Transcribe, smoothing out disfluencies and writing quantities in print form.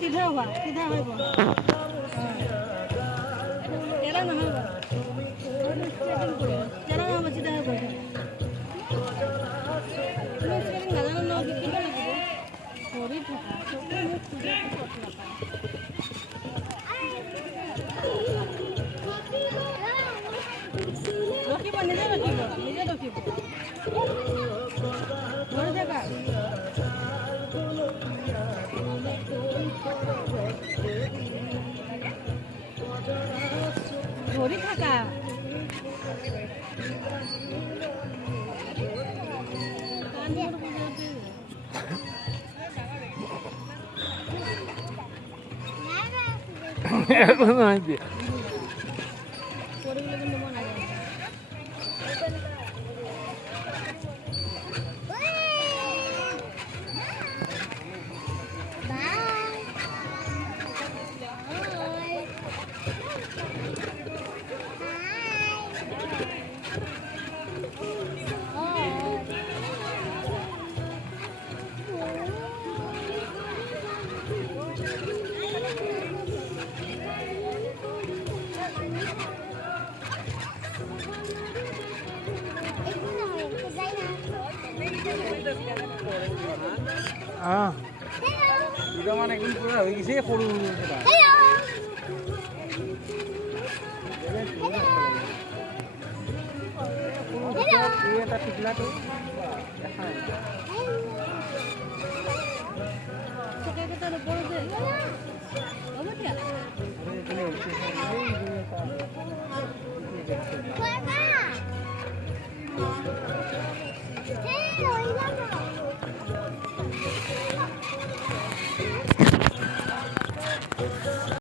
सीधा हुआ सीधा है वो तेरा ना है तेरा ना हम सीधा है वो तुम्हें स्पेलिंग लगाना ना कि कितना लगेगा थोड़ी ठका तो मुझे तुझे कुछ लगा रोकी बने दे रोकी थोड़ी जगह ধরে থাকা এখন হয়েছে দুটা মানে একদম পুরো হয়ে গেছে সরু এটা ঠিকলা তো দেখা